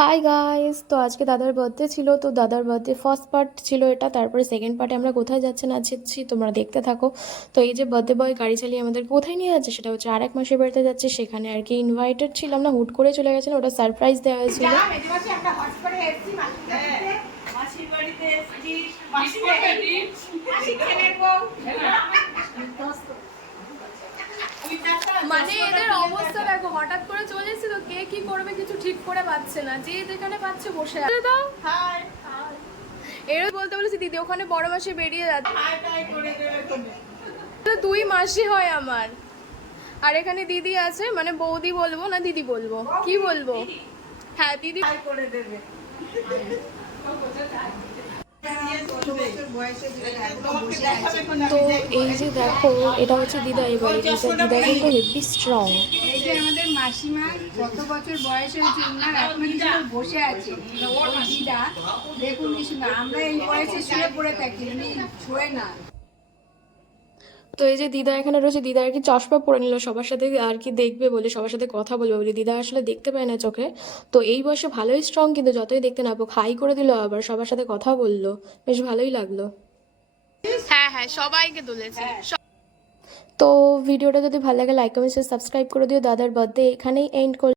Hi guys, তো আজকে দাদার বার্থডে ছিল। তো দাদার বার্থডে ফার্স্ট পার্ট ছিল এটা, তারপরে সেকেন্ড পার্টে আমরা কোথায় যাচ্ছি না যাচ্ছি তোমরা দেখতে থাকো। তো এই যে বার্থডে বয় গাড়ি চালিয়ে আমাদের কোথায় নিয়ে যাচ্ছে সেটা হচ্ছে আর এক মাসের বাড়িতে যাচ্ছে। সেখানে আর কি ইনভাইটেড ছিলাম না, হুট করে চলে গেছিলাম, ওটা সারপ্রাইজ দেওয়া হয়েছিল। মানে এদের অবস্থা দেখো, হঠাৎ করে চলে এসেছিল, কে কি করবে কিছু ঠিক করে পাচ্ছে না, যে যেখানে পাচ্ছে বসে আছে। দাও হাই হাই এরও বলতে বলেছি দিদি ওখানে বড় মাসে বেরিয়ে যাচ্ছে। হাই টাই করে দেবে তুমি। তো 2 মাসই হয় আমার। আর এখানে দিদি আছে, মানে বৌদি বলবো না দিদি বলবো, কি বলবো? হ্যাঁ দিদি করে দেবে। তো এই যে দেখো, এটা হচ্ছে দিদা। এবার দিদা কিন্তু হেভি স্ট্রং। এই যে আমাদের মাসিমা কত বছর বয়স হয়েছে উনার, এখনো কিন্তু বসে আছে দিদা। দেখুন মাসিমা, আমরা এই বয়সে শুয়ে পড়ে থাকি, উনি শোয়ে না। তো এই যে দিদা এখানে রয়েছে, দিদা আর কি চশমা পরে নিল সবার সাথে আর কি দেখবে বলে, সবার সাথে কথা বলবে বলে। দিদা আসলে দেখতে পায় না চোখে। তো এই বয়সে ভালোই স্ট্রং, কিন্তু যতই দেখতে না পাবো হাই করে দিল, আবার সবার সাথে কথা বললো, বেশ ভালোই লাগলো। হ্যাঁ হ্যাঁ সবাইকে তুলেছে। তো ভিডিওটা যদি ভালো লাগে লাইক কমেন্ট সাবস্ক্রাইব করে দিও। দাদার বার্থডে এখানেই এন্ড করলাম।